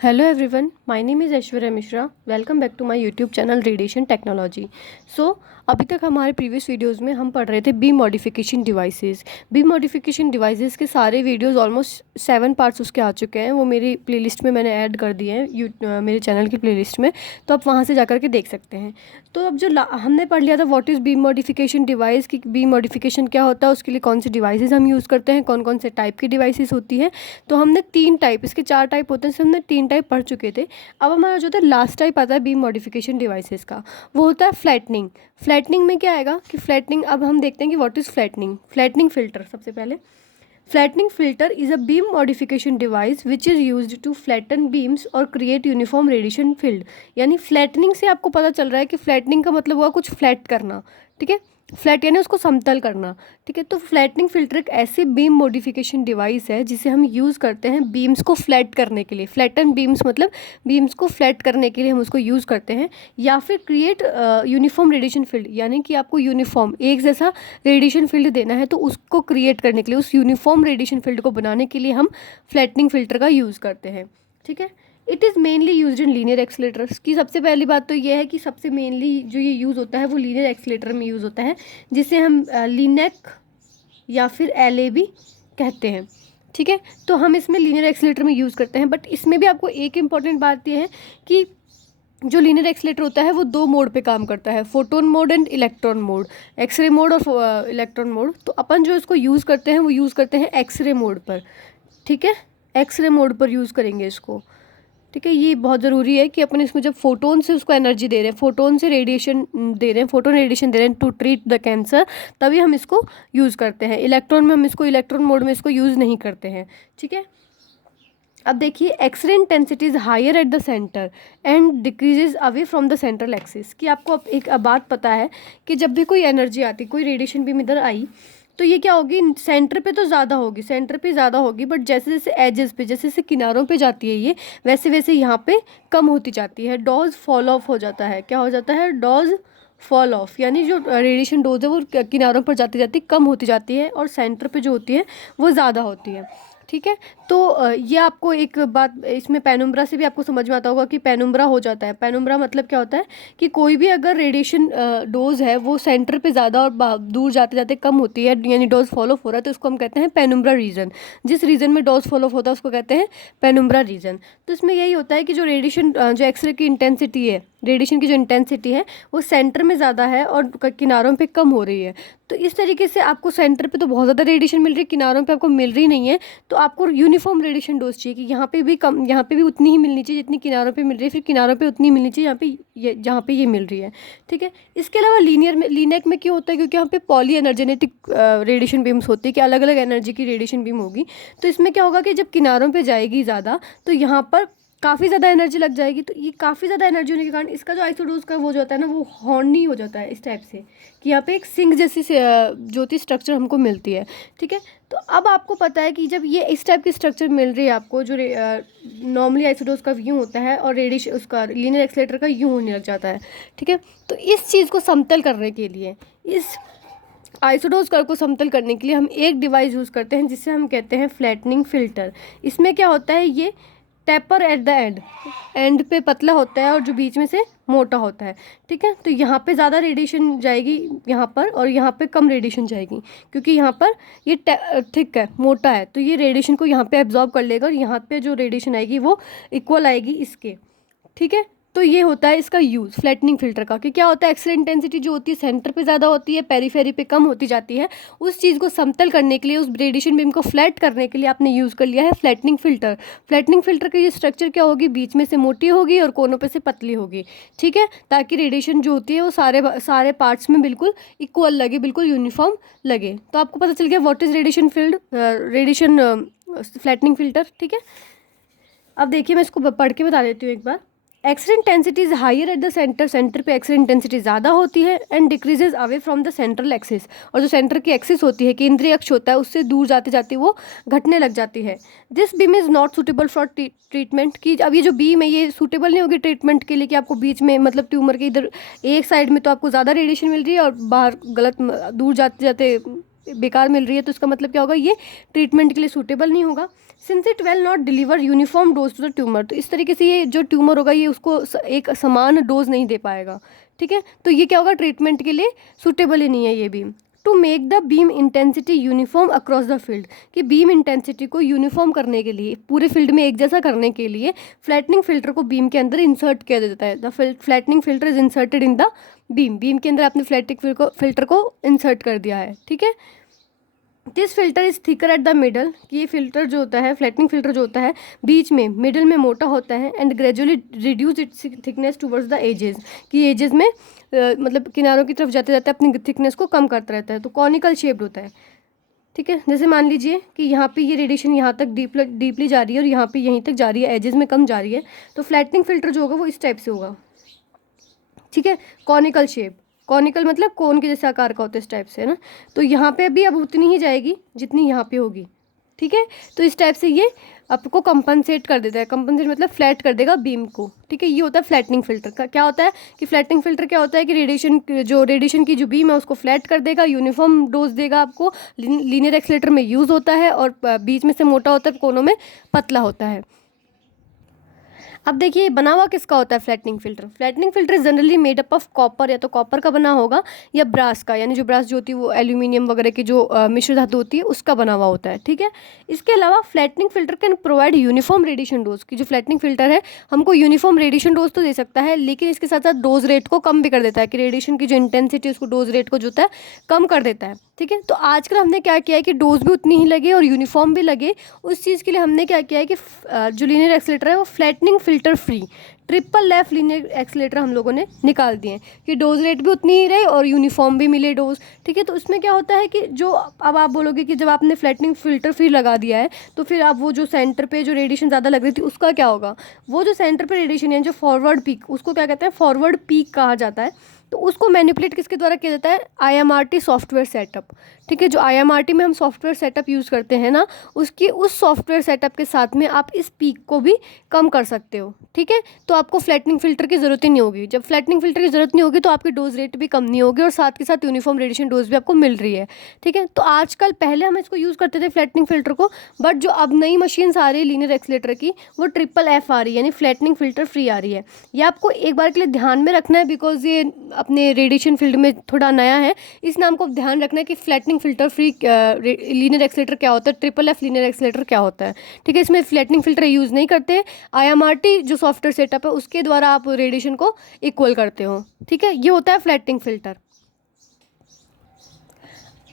Hello everyone, my name is Aishwarya Mishra. Welcome back to my YouTube channel Radiation Technology. So अभी तक हमारे previous videos में हम पढ़ रहे थे beam modification devices. Beam modification devices के सारे वीडियोस ऑलमोस्ट 7 पार्ट्स उसके आ चुके हैं। वो मेरी प्लेलिस्ट में मैंने ऐड कर दिए हैं मेरे चैनल की प्लेलिस्ट में, तो आप वहाँ से जा कर के देख सकते हैं। तो अब जो हमने पढ़ लिया था what is beam modification device, की बीम मॉडिफिकेशन क्या होता है, उसके लिए कौन से डिवाइसेस हम यूज़ करते हैं, कौन कौन से टाइप की डिवाइसेस होती है। तो हमने 3 टाइप, इसके 4 टाइप होते हैं, हमने 3 टाइप पढ़ चुके थे। अब हमारा जो था लास्ट टाइप आता है बीम मॉडिफिकेशन डिवाइसेस का, वो होता है फ्लैटनिंग। फ्लैटनिंग में क्या आएगा कि फ्लैटनिंग, अब हम देखते हैं कि what is flattening. Flattening filter, सबसे पहले flattening filter is a beam modification device which is used to flatten beams और क्रिएट यूनिफॉर्म रेडिएशन फील्ड। यानी फ्लैटनिंग से आपको पता चल रहा है कि फ्लैटनिंग का मतलब हुआ कुछ फ्लैट करना, ठीक है। फ्लैट यानी उसको समतल करना, ठीक है। तो फ्लैटनिंग फिल्टर एक ऐसी बीम मॉडिफिकेशन डिवाइस है जिसे हम यूज़ करते हैं बीम्स को फ्लैट करने के लिए। फ्लैटन बीम्स मतलब बीम्स को फ्लैट करने के लिए हम उसको यूज़ करते हैं, या फिर क्रिएट यूनिफॉर्म रेडिएशन फील्ड, यानी कि आपको यूनिफॉर्म एक जैसा रेडिएशन फील्ड देना है, तो उसको क्रिएट करने के लिए, उस यूनिफॉर्म रेडिएशन फील्ड को बनाने के लिए हम फ्लैटनिंग फिल्टर का यूज़ करते हैं, ठीक है। It is mainly use in linear accelerators की। सबसे पहली बात तो ये है कि सबसे मेनली जो ये यूज़ होता है वो लीनियर एक्सीलेटर में यूज़ होता है, जिसे हम लीनेक या फिर एल भी कहते हैं, ठीक है। तो हम इसमें लीनियर एक्सीलेटर में यूज़ करते हैं। बट इसमें भी आपको एक इम्पॉर्टेंट बात ये है कि जो लीनियर एक्सीलेटर होता है वो 2 मोड पे काम करता है, photon mode and electron mode, X-ray mode और इलेक्ट्रॉन मोड। तो अपन जो इसको यूज़ करते हैं वो यूज़ करते हैं एक्सरे मोड पर, ठीक है। एक्सरे मोड पर यूज़ करेंगे इसको, ठीक है। ये बहुत ज़रूरी है कि अपन इसमें जब फोटोन से उसको एनर्जी दे रहे हैं, फोटोन से रेडिएशन दे रहे हैं, फोटोन रेडिएशन दे रहे हैं टू ट्रीट द कैंसर, तभी हम इसको यूज़ करते हैं। इलेक्ट्रॉन में हम इसको, इलेक्ट्रॉन मोड में इसको यूज़ नहीं करते हैं, ठीक है। अब देखिए, X-ray intensity is higher at the centre and decreases away from the central axis. कि आपको अब एक बात पता है कि जब भी कोई एनर्जी आती, कोई रेडिएशन बीम इधर आई, तो ये क्या होगी, सेंटर पे तो ज़्यादा होगी, सेंटर पे ज़्यादा होगी, बट जैसे जैसे एजेस पे, जैसे जैसे किनारों पे जाती है ये, वैसे वैसे यहाँ पे कम होती जाती है। डोज फॉल ऑफ हो जाता है। क्या हो जाता है? डोज फॉल ऑफ, यानी जो रेडिएशन डोज है वो किनारों पर जाती जाती कम होती जाती है, और सेंटर पे जो होती है वो ज़्यादा होती है, ठीक है। तो ये आपको एक बात इसमें पेनुम्ब्रा से भी आपको समझ में आता होगा कि पेनुम्ब्रा हो जाता है। पेनुम्ब्रा मतलब क्या होता है कि कोई भी अगर रेडिएशन डोज है वो सेंटर पे ज़्यादा और दूर जाते जाते कम होती है, यानी डोज फॉलो हो रहा है, तो उसको हम कहते हैं पेनुम्ब्रा रीजन। जिस रीजन में डोज फॉलो होता है उसको कहते हैं पेनुम्ब्रा रीजन। तो इसमें यही होता है कि जो रेडिएशन, जो एक्सरे की इंटेंसिटी है, रेडिएशन की जो इंटेंसिटी है वो सेंटर में ज़्यादा है और किनारों पे कम हो रही है। तो इस तरीके से आपको सेंटर पे तो बहुत ज़्यादा रेडिएशन मिल रही है, किनारों पे आपको मिल रही नहीं है, तो आपको यूनिफॉर्म रेडिएशन डोज चाहिए कि यहाँ पे भी कम, यहाँ पे भी उतनी ही मिलनी चाहिए जितनी किनारों पे मिल रही है, फिर किनारों पे उतनी मिलनी चाहिए जहाँ पे ये मिल रही है, ठीक है। इसके अलावा लीनियर में, लीनेक में क्यों होता है, क्योंकि यहाँ पे पॉली एनर्जेटिक रेडिएशन बीम्स होती है कि अलग अलग एनर्जी की रेडिएशन बीम होगी। तो इसमें क्या होगा कि जब किनारों पर जाएगी ज़्यादा, तो यहाँ पर काफ़ी ज़्यादा एनर्जी लग जाएगी। तो ये काफ़ी ज़्यादा एनर्जी होने के कारण इसका जो आइसोडोज का वो जो होता है ना, वो हॉर्नी हो जाता है इस टाइप से, कि यहाँ पे एक सिंक जैसी ज्योति स्ट्रक्चर हमको मिलती है, ठीक है। तो अब आपको पता है कि जब ये इस टाइप की स्ट्रक्चर मिल रही है आपको, जो नॉर्मली आइसोडोज का यूँ होता है और रेडिएशन उसका लीनियर एक्सीलेटर का यूँ होने लग जाता है, ठीक है। तो इस चीज़ को समतल करने के लिए, इस आइसोडोज कर्व को समतल करने के लिए हम एक डिवाइस यूज़ करते हैं जिसे हम कहते हैं फ्लैटनिंग फिल्टर। इसमें क्या होता है, ये टेपर एट द एंड पे पतला होता है और जो बीच में से मोटा होता है, ठीक है। तो यहाँ पे ज़्यादा रेडिएशन जाएगी यहाँ पर, और यहाँ पे कम रेडिएशन जाएगी, क्योंकि यहाँ पर ये थिक है, मोटा है, तो ये रेडिएशन को यहाँ पे एब्जॉर्ब कर लेगा, और यहाँ पे जो रेडिएशन आएगी वो इक्वल आएगी इसके, ठीक है। तो ये होता है इसका यूज़ फ्लैटनिंग फिल्टर का। कि क्या होता है, एक्सरे इंटेंसिटी जो होती है सेंटर पे ज़्यादा होती है, पेरीफेरी पे कम होती जाती है। उस चीज़ को समतल करने के लिए, उस रेडिएशन बीम को फ्लैट करने के लिए आपने यूज़ कर लिया है फ्लैटनिंग फिल्टर। फ्लैटनिंग फिल्टर की ये स्ट्रक्चर क्या होगी, बीच में से मोटी होगी और कोनों पे से पतली होगी, ठीक है, ताकि रेडिएशन जो होती है वो सारे पार्ट्स में बिल्कुल इक्वल लगे, बिल्कुल यूनिफॉर्म लगे। तो आपको पता चल गया what is radiation field, radiation flattening filter, ठीक है। अब देखिए, मैं इसको पढ़ के बता देती हूँ एक बार। X ray intensity is higher at the centre, centre पे एक्सरे इंटेंसिटी ज़्यादा होती है, and decreases away from the central axis, और जो सेंटर की एक्सिस होती है, केंद्रीय अक्ष होता है, उससे दूर जाते जाते वो घटने लग जाती है। This beam is not suitable for treatment. की अब ये जो बीम है ये सूटेबल नहीं होगी ट्रीटमेंट के लिए, कि आपको बीच में, मतलब ट्यूमर के इधर एक साइड में तो आपको ज़्यादा रेडिएशन मिल रही है और बाहर गलत दूर जाते जाते बेकार मिल रही है तो इसका मतलब क्या होगा, ये ट्रीटमेंट के लिए सूटेबल नहीं होगा। Since it will not deliver uniform dose to the tumour, तो इस तरीके से ये जो ट्यूमर होगा ये उसको एक समान डोज नहीं दे पाएगा, ठीक है। तो ये क्या होगा, ट्रीटमेंट के लिए सूटेबल ही नहीं है ये beam. To make the beam intensity uniform across the field, कि बीम इंटेंसिटी को यूनिफॉर्म करने के लिए, पूरे फील्ड में एक जैसा करने के लिए फ्लैटनिंग फिल्टर को बीम के अंदर इंसर्ट किया जाता है। The flattening filter is inserted in the beam के अंदर आपने फ्लैटनिंग फिल्टर को इंसर्ट कर दिया है, ठीक है। This filter is thicker at the middle, कि ये फिल्टर जो होता है, फ्लैटनिंग फिल्टर जो होता है बीच में मिडल में मोटा होता है, and gradually reduce its thickness towards the edges, कि एजेस में मतलब किनारों की तरफ जाते जाते अपनी थिकनेस को कम करता रहता है। तो कॉनिकल शेप्ड होता है, ठीक है। जैसे मान लीजिए कि यहाँ पे ये रेडिएशन यहाँ तक डीपली जा रही है और यहाँ पे यहीं तक जा रही है, एजेस में कम जा रही है, तो फ्लैटनिंग फिल्टर जो होगा वो इस टाइप से होगा, ठीक है। कॉनिकल शेप, कॉनिकल मतलब कोन के जैसे आकार का होता है, इस टाइप से, है ना। तो यहाँ पे भी अब उतनी ही जाएगी जितनी यहाँ पे होगी, ठीक है। तो इस टाइप से ये आपको कंपनसेट कर देता है, कंपनसेट मतलब फ्लैट कर देगा बीम को, ठीक है। ये होता है फ्लैटनिंग फिल्टर का। क्या होता है कि फ्लैटनिंग फिल्टर क्या होता है कि रेडिएशन की जो बीम है उसको फ्लैट कर देगा, यूनिफॉर्म डोज देगा आपको। लीनियर एक्सीलेटर में यूज़ होता है और बीच में से मोटा होता है, कोनों में पतला होता है। अब देखिए बना हुआ किसका होता है flattening filter. Flattening filter generally made up of copper, या तो कॉपर का बना होगा या ब्रास का, यानी जो ब्रास जो होती है वो एल्यूमिनियम वगैरह की जो मिश्र धातु होती है उसका बना हुआ होता है, ठीक है। इसके अलावा flattening filter can provide uniform radiation dose, की जो फ्लैटनिंग फिल्टर है हमको यूनिफॉर्म रेडिएशन डोज तो दे सकता है, लेकिन इसके साथ साथ डोज रेट को कम भी कर देता है, कि रेडिएशन की जो इंटेंसिटी उसको डोज रेट को जो होता है कम कर देता है, ठीक है। तो आजकल हमने क्या किया है कि डोज भी उतनी ही लगे और यूनिफॉर्म भी लगे, उस चीज़ के लिए हमने क्या किया है कि जो लीनियर एक्सीलेटर है वो flattening filter free triple left linear accelerator हम लोगों ने निकाल दिए, कि डोज रेट भी उतनी ही रहे और यूनिफॉर्म भी मिले डोज, ठीक है। तो उसमें क्या होता है कि जो अब आप बोलोगे कि जब आपने फ्लैटनिंग फिल्टर फ्री लगा दिया है तो फिर आप वो जो सेंटर पे जो रेडिएशन ज़्यादा लग रही थी उसका क्या होगा, वो जो सेंटर पे रेडिएशन है जो फॉरवर्ड पीक, उसको क्या कहते हैं, फॉरवर्ड पीक कहा जाता है। तो उसको मैनिपुलेट किसके द्वारा किया जाता है, IMRT सॉफ्टवेयर सेटअप, ठीक है। जो IMRT में हम सॉफ्टवेयर सेटअप यूज़ करते हैं ना, उसकी उस सॉफ्टवेयर सेटअप के साथ में आप इस पीक को भी कम कर सकते हो, ठीक है। तो आपको फ्लैटनिंग फिल्टर की ज़रूरत ही नहीं होगी। जब फ्लैटनिंग फिल्टर की ज़रूरत नहीं होगी तो आपकी डोज रेट भी कम नहीं होगी और साथ के साथ यूनिफॉर्म रेडिएशन डोज भी आपको मिल रही है, ठीक है। तो आजकल पहले हम इसको यूज़ करते थे फ्लैटनिंग फिल्टर को, बट जो अब नई मशीन्स आ रही है लीनियर एक्सीलेटर की वो FFF आ रही है, यानी फ्लैटनिंग फिल्टर फ्री आ रही है। ये आपको एक बार के लिए ध्यान में रखना है, बिकॉज ये अपने रेडिएशन फील्ड में थोड़ा नया है, इस नाम को ध्यान रखना है कि flattening filter free linear accelerator क्या होता है, FFF लीनियर एक्सीलेटर क्या होता है, ठीक है। इसमें फ्लैटनिंग फिल्टर यूज़ नहीं करते, IMRT जो सॉफ्टवेयर सेटअप है उसके द्वारा आप रेडिएशन को इक्वल करते हो, ठीक है। ये होता है फ्लैटनिंग फिल्टर।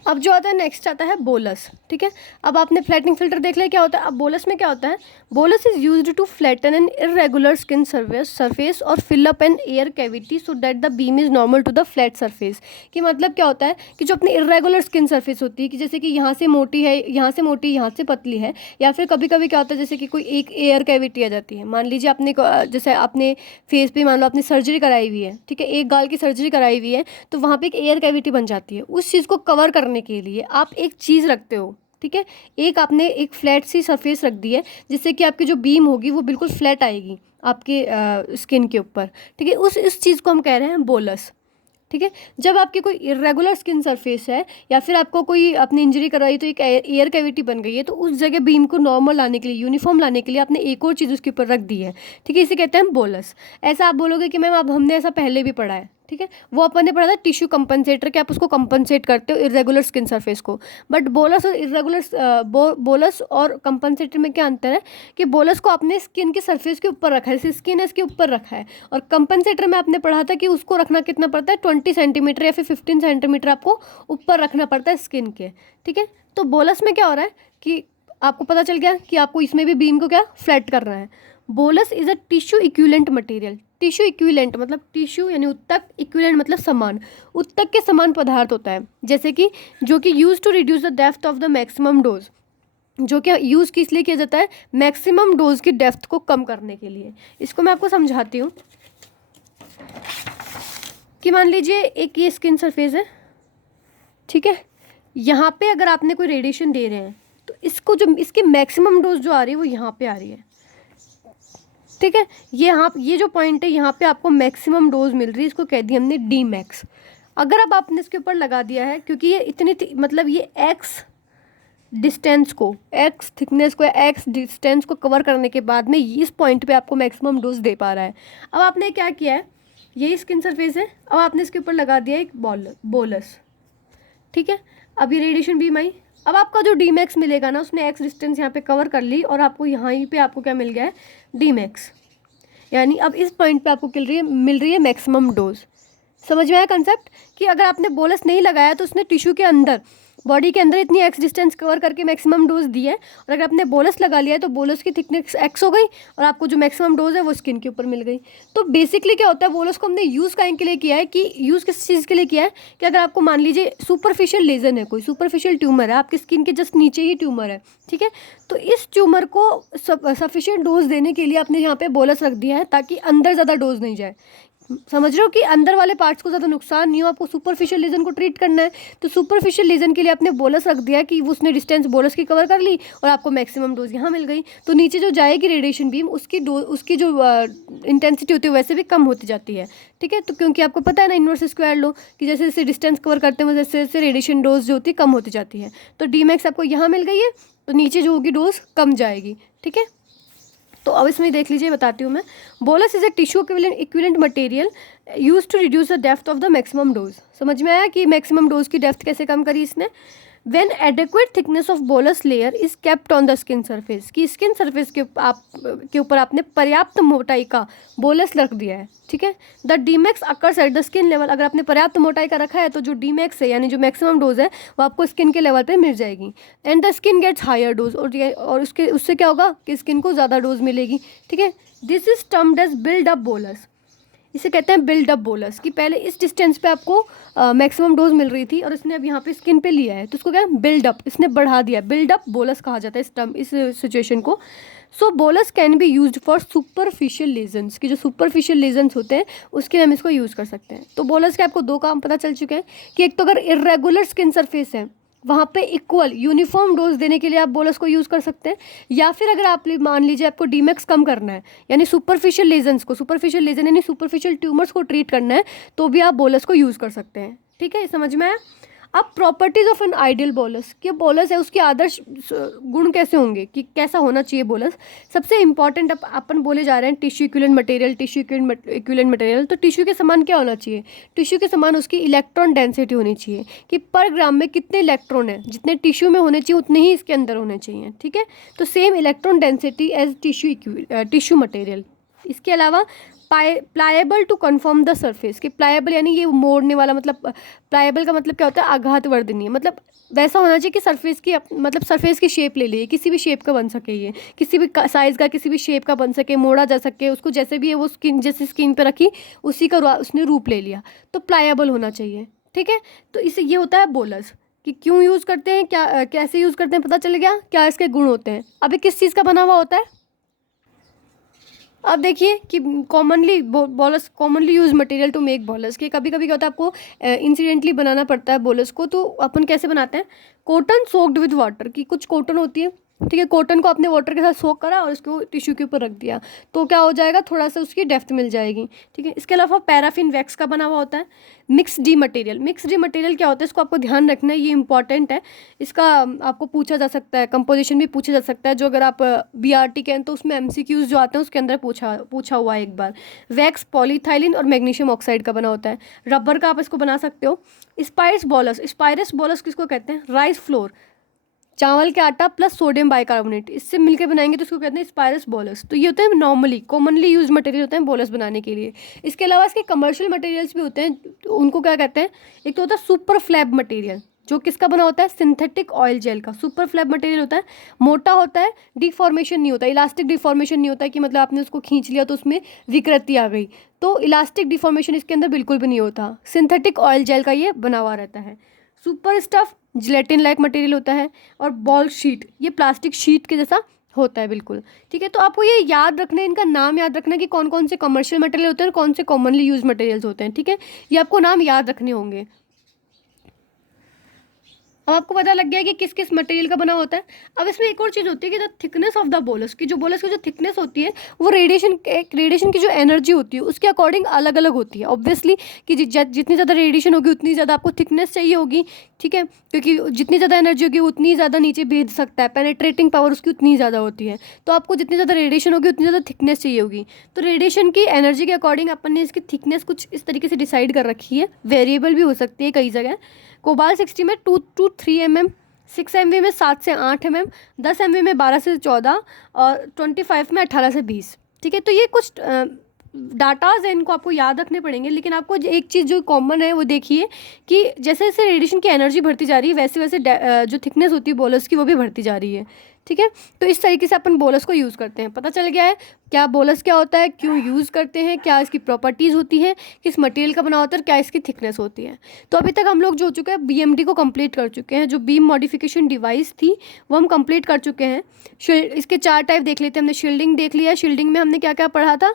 अब जो आता है नेक्स्ट आता है बोलस, ठीक है। अब आपने फ्लैटनिंग फिल्टर देख लिया क्या होता है। अब बोलस में क्या होता है, bolus is used to flatten an irregular skin surface और fill up an air cavity so that the beam is normal to the flat surface. कि मतलब क्या होता है कि जो अपनी इरेगुलर स्किन सरफेस होती है, कि जैसे कि यहाँ से मोटी है, यहाँ से मोटी, यहाँ से पतली है, या फिर कभी कभी क्या होता है जैसे कि कोई एक एयर कैविटी आ जाती है। मान लीजिए आपने जैसे अपने फेस पे मान लो आपने सर्जरी कराई हुई है, ठीक है, एक गाल की सर्जरी कराई हुई है, तो वहाँ पे एक एयर कैविटी बन जाती है। उस चीज़ को कवर करने के लिए आप एक चीज़ रखते हो, ठीक है। एक आपने एक फ्लैट सी सरफेस रख दी है जिससे कि आपकी जो बीम होगी वो बिल्कुल फ्लैट आएगी आपके स्किन के ऊपर, ठीक है। इस चीज़ को हम कह रहे हैं बोलस, ठीक है। जब आपकी कोई इरेगुलर स्किन सरफेस है या फिर आपको कोई अपनी इंजरी करवाई तो एक एयर कैविटी बन गई है, तो उस जगह बीम को नॉर्मल लाने के लिए, यूनिफॉर्म लाने के लिए आपने एक और चीज़ उसके ऊपर रख दी है, ठीक है। इसे कहते हैं बोलस। ऐसा आप बोलोगे कि मैम अब हमने ऐसा पहले भी पढ़ा है, ठीक है। वो अपन ने पढ़ा था टिश्यू कंपनसेटर, कि आप उसको कंपनसेट करते हो इरेगुलर स्किन सरफेस को। बट बोलस और इरेगुलर बोलस और कंपनसेटर में क्या अंतर है कि बोलस को आपने स्किन के सरफेस के ऊपर रखा है, जैसे स्किन है इसके ऊपर रखा है, और कंपनसेटर में आपने पढ़ा था कि उसको रखना कितना पड़ता है, 20 सेंटीमीटर या फिर 15 सेंटीमीटर आपको ऊपर रखना पड़ता है स्किन के, ठीक है। तो बोलस में क्या हो रहा है कि आपको पता चल गया कि आपको इसमें भी बीम को क्या फ्लैट करना है। Bolus is a tissue equivalent material. Tissue equivalent मतलब टिश्यू यानी उत्तक, इक्विवेलेंट मतलब समान, उत्तक के समान पदार्थ होता है, जैसे कि जो कि use to reduce the depth of the maximum dose, जो कि यूज़ किस लिए किया जाता है, मैक्सिमम डोज की डेप्थ को कम करने के लिए। इसको मैं आपको समझाती हूँ कि मान लीजिए एक ये स्किन सरफेस है, ठीक है। यहाँ पे अगर आपने कोई रेडिएशन दे रहे हैं तो इसको जो इसकी मैक्सिमम डोज जो आ रही है वो यहाँ पे आ रही है, ठीक है। ये जो पॉइंट है यहाँ पे आपको मैक्सिमम डोज मिल रही है, इसको कह दी हमने डी मैक्स। अगर अब आपने इसके ऊपर लगा दिया है, क्योंकि ये इतनी मतलब ये एक्स डिस्टेंस को, एक्स थिकनेस को, एक्स डिस्टेंस को कवर करने के बाद में इस पॉइंट पे आपको मैक्सिमम डोज दे पा रहा है। अब आपने क्या किया है, यही स्किन सरफेस है, अब आपने इसके ऊपर लगा दिया एक बोलस, ठीक है। अब ये रेडिएशन बीम आई, अब आपका जो डी मैक्स मिलेगा ना, उसने एक्स डिस्टेंस यहाँ पे कवर कर ली और आपको यहाँ पे आपको क्या मिल गया है, डी मैक्स, यानी अब इस पॉइंट पे आपको मिल रही है मैक्सिमम डोज। समझ में आया कंसेप्ट, कि अगर आपने बोलस नहीं लगाया तो उसने टिश्यू के अंदर, बॉडी के अंदर इतनी एक्स डिस्टेंस कवर करके मैक्सिमम डोज दी है, और अगर आपने बोलस लगा लिया है तो बोलस की थिकनेस एक्स हो गई और आपको जो मैक्सिमम डोज है वो स्किन के ऊपर मिल गई। तो बेसिकली क्या होता है, बोलस को हमने यूज़ काहे के लिए किया है, कि यूज़ किस चीज़ के लिए किया है, कि अगर आपको मान लीजिए सुपरफिशियल लेजन है, कोई सुपरफिशियल ट्यूमर है, आपकी स्किन के जस्ट नीचे ही ट्यूमर है, ठीक है, तो इस ट्यूमर को सफिशिएंट डोज देने के लिए आपने यहाँ पे बोलस रख दिया है, ताकि अंदर ज़्यादा डोज नहीं जाए। समझ रहे हो, कि अंदर वाले पार्ट्स को ज़्यादा नुकसान नहीं हो, आपको सुपरफिशियल लीजन को ट्रीट करना है, तो सुपरफिशियल लीजन के लिए आपने बोलस रख दिया कि उसने डिस्टेंस बोलस की कवर कर ली और आपको मैक्सिमम डोज यहाँ मिल गई। तो नीचे जो जाएगी रेडिएशन बीम, उसकी जो इंटेंसिटी होती है वैसे भी कम होती जाती है, ठीक है। तो क्योंकि आपको पता है ना इनवर्स स्क्वायर लो, कि जैसे जैसे डिस्टेंस कवर करते हैं वैसे जैसे रेडिएशन डोज जो होती है कम होती जाती है। तो डी मैक्स आपको यहाँ मिल गई है, तो नीचे जो होगी डोज कम जाएगी, ठीक है। तो अब इसमें देख लीजिए, बताती हूँ मैं। Bolus is a tissue equivalent material use to reduce the depth of the maximum dose. समझ में आया कि मैक्सिमम डोज की डेप्थ कैसे कम करी इसने। When adequate thickness of bolus layer is kept on the skin surface, कि स्किन सरफेस के ऊपर आपने पर्याप्त मोटाई का बोलस रख दिया है, ठीक है। The Dmax occurs at the skin level, अगर आपने पर्याप्त मोटाई का रखा है तो जो डीमैक्स है यानी जो मैक्सिमम डोज है वो आपको स्किन के लेवल पे मिल जाएगी। And the skin gets higher dose, और उससे क्या होगा कि स्किन को ज़्यादा डोज मिलेगी, ठीक है। This is termed as build up bolus, इसे कहते हैं बिल्ड अप बोलस, कि पहले इस डिस्टेंस पे आपको मैक्सिमम डोज मिल रही थी और इसने अब यहाँ पे स्किन पे लिया है, तो उसको क्या बिल्ड अप, इसने बढ़ा दिया, बिल्ड अप बोलस कहा जाता है इस सिचुएशन को। So bolus can be used for superficial lesions, कि जो सुपरफिशियल लेजन्स होते हैं उसके लिए हम इसको यूज़ कर सकते हैं। तो बोलस के आपको दो काम पता चल चुके हैं, कि एक तो अगर इर्रेगुलर स्किन सरफेस है वहाँ पे इक्वल यूनिफॉर्म डोज देने के लिए आप बोलस को यूज़ कर सकते हैं, या फिर अगर आप मान लीजिए आपको डीमैक्स कम करना है, यानी सुपरफिशियल लेजन्स को, सुपरफिशियल लेजन यानी सुपरफिशियल ट्यूमर्स को ट्रीट करना है, तो भी आप बोलस को यूज़ कर सकते हैं, ठीक है। समझ में आया। अब properties of an ideal bolus, कि बोलस है उसके आदर्श गुण कैसे होंगे, कि कैसा होना चाहिए बोलस। सबसे इंपॉर्टेंट अपन बोले जा रहे हैं tissue equivalent material, tissue equivalent material, तो टिश्यू के समान क्या होना चाहिए, टिश्यू के समान उसकी इलेक्ट्रॉन डेंसिटी होनी चाहिए, कि पर ग्राम में कितने इलेक्ट्रॉन है, जितने टिश्यू में होने चाहिए उतने ही इसके अंदर होने चाहिए, ठीक है। तो same electron density as tissue material. इसके अलावा pliable to confirm the surface, कि प्लाएबल यानी ये मोड़ने वाला, मतलब प्लाएबल का मतलब क्या होता है, आघातवर्धनीय, मतलब वैसा होना चाहिए कि सरफेस की मतलब सरफेस की शेप ले लिए, किसी भी शेप का बन सके, ये किसी भी साइज़ का किसी भी शेप का बन सके, मोड़ा जा सके उसको, जैसे भी है वो स्किन जैसे स्किन पे रखी उसी का उसने रूप ले लिया, तो प्लाएबल होना चाहिए, ठीक है। तो इससे ये होता है बोलस, कि क्यों यूज़ करते हैं, क्या कैसे यूज़ करते हैं, पता चल गया क्या इसके गुण होते हैं। अभी किस चीज़ का बना हुआ होता है, अब देखिए कि commonly bolus, commonly use material to make bolus, के कभी कभी क्या होता है आपको इंसिडेंटली बनाना पड़ता है बॉलस को, तो अपन कैसे बनाते हैं, कॉटन सोक्ड विद वाटर, की कुछ कॉटन होती है, ठीक है, कॉटन को आपने वाटर के साथ सोक करा और उसको टिश्यू के ऊपर रख दिया, तो क्या हो जाएगा, थोड़ा सा उसकी डेप्थ मिल जाएगी, ठीक है। इसके अलावा पैराफिन वैक्स का बना हुआ होता है। Mix D material, mix D material क्या होता है, इसको आपको ध्यान रखना है, ये इंपॉर्टेंट है, इसका आपको पूछा जा सकता है, कंपोजिशन भी पूछा जा सकता है, जो अगर आप बीआरटी के हैं तो उसमें एमसीक्यूज जो आते हैं उसके अंदर पूछा हुआ है एक बार। वैक्स पॉलीथाइलिन और मैग्नीशियम ऑक्साइड का बना होता है। रबर का आप इसको बना सकते हो। स्पाइरस बॉलस किसको कहते हैं, राइस फ्लोर, चावल के आटा प्लस सोडियम बाइकार्बोनेट, इससे मिलकर बनाएंगे तो इसको कहते हैं स्पाइरस बोलस। तो ये होते हैं नॉर्मली कॉमनली यूज मटेरियल होते हैं बोलस बनाने के लिए। इसके अलावा इसके कमर्शियल मटेरियल्स भी होते हैं, तो उनको क्या कहते हैं, एक तो होता है सुपर फ्लैब मटेरियल, जो किसका बना होता है, सिंथेटिक ऑयल जेल का। सुपर फ्लैब मटेरियल होता है, मोटा होता है, डिफॉर्मेशन नहीं होता, इलास्टिक डिफॉर्मेशन नहीं होता, कि मतलब आपने उसको खींच लिया तो उसमें विकृति आ गई, तो इलास्टिक डिफॉर्मेशन इसके अंदर बिल्कुल भी नहीं होता। सिंथेटिक ऑयल जेल का ये बना हुआ रहता है। Super stuff gelatin like material होता है, और बॉल शीट ये प्लास्टिक शीट के जैसा होता है बिल्कुल, ठीक है। तो आपको ये याद रखना है, इनका नाम याद रखना है कि कौन कौन से कमर्शियल मटेरियल होते हैं और कौन से कॉमनली यूज मटेरियल्स होते हैं, ठीक है। ये आपको नाम याद रखने होंगे। अब आपको पता लग गया कि किस किस मटेरियल का बना होता है। अब इसमें एक और चीज़ होती है कि the thickness of the bolus की जो थिकनेस होती है वो रेडिएशन की जो एनर्जी होती है उसके अकॉर्डिंग अलग अलग होती है ऑब्वियसली, कि जितनी ज़्यादा रेडिएशन होगी उतनी ज़्यादा आपको थिकनेस चाहिए होगी, ठीक है, क्योंकि जितनी ज़्यादा एनर्जी होगी उतनी ज़्यादा नीचे भेज सकता है, पेनेट्रेटिंग पावर उसकी उतनी ज़्यादा होती है। तो आपको जितनी ज़्यादा रेडिएशन होगी उतनी ज़्यादा थिकनेस चाहिए होगी। तो रेडिएशन की एनर्जी के अकॉर्डिंग अपन ने इसकी थिकनेस कुछ इस तरीके से डिसाइड कर रखी है, वेरिएबल भी हो सकती है कई जगह। कोबाल्ट 60 में 2 to 3 mm, 6 MV में 7 से 8 mm, 10 MV में 12 से 14 और 25 में 18 से 20, ठीक है। तो ये कुछ डाटाज है, इनको आपको याद रखने पड़ेंगे। लेकिन आपको एक चीज़ जो कॉमन है वो देखिए कि जैसे जैसे रेडिएशन की एनर्जी बढ़ती जा रही है वैसे वैसे जो थिकनेस होती है बोलस की वो भी बढ़ती जा रही है, ठीक है। तो इस तरीके से अपन बोलस को यूज़ करते हैं। पता चल गया है क्या बोलस क्या होता है, क्यों यूज़ करते हैं, क्या इसकी प्रॉपर्टीज़ होती है, किस मटेरियल का बना होता है, क्या इसकी थिकनेस होती है। तो अभी तक हम लोग जो हो चुके हैं BMD को कंप्लीट कर चुके हैं। जो बीम मॉडिफिकेशन डिवाइस थी वो हम कंप्लीट कर चुके हैं। इसके 4 टाइप देख लेते हैं हमने। शील्डिंग देख लिया। शील्डिंग में हमने क्या क्या पढ़ा था,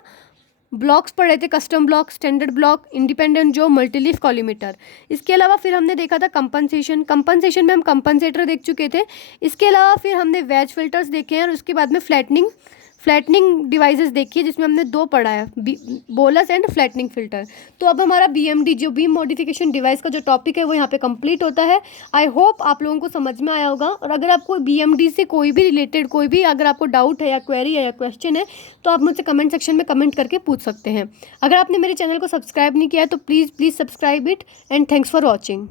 ब्लॉक्स पढ़े थे, custom block, standard block, independent जो, मल्टीलीफ कॉलीमीटर। इसके अलावा फिर हमने देखा था कंपनसेशन में हम कंपनसेटर देख चुके थे। इसके अलावा फिर हमने वेज फिल्टर्स देखे हैं और उसके बाद में फ्लैटनिंग डिवाइसेस देखी है जिसमें हमने 2 पढ़ा है, बोलस एंड फ्लैटनिंग फिल्टर। तो अब हमारा BMD जो बीम मॉडिफिकेशन डिवाइस का जो टॉपिक है वो यहाँ पे कंप्लीट होता है। आई होप आप लोगों को समझ में आया होगा। और अगर आपको BMD से कोई भी रिलेटेड कोई भी अगर आपको डाउट है या क्वेरी है या क्वेश्चन है तो आप मुझसे कमेंट सेक्शन में कमेंट करके पूछ सकते हैं। अगर आपने मेरे चैनल को सब्सक्राइब नहीं किया है तो please subscribe it and thanks for watching.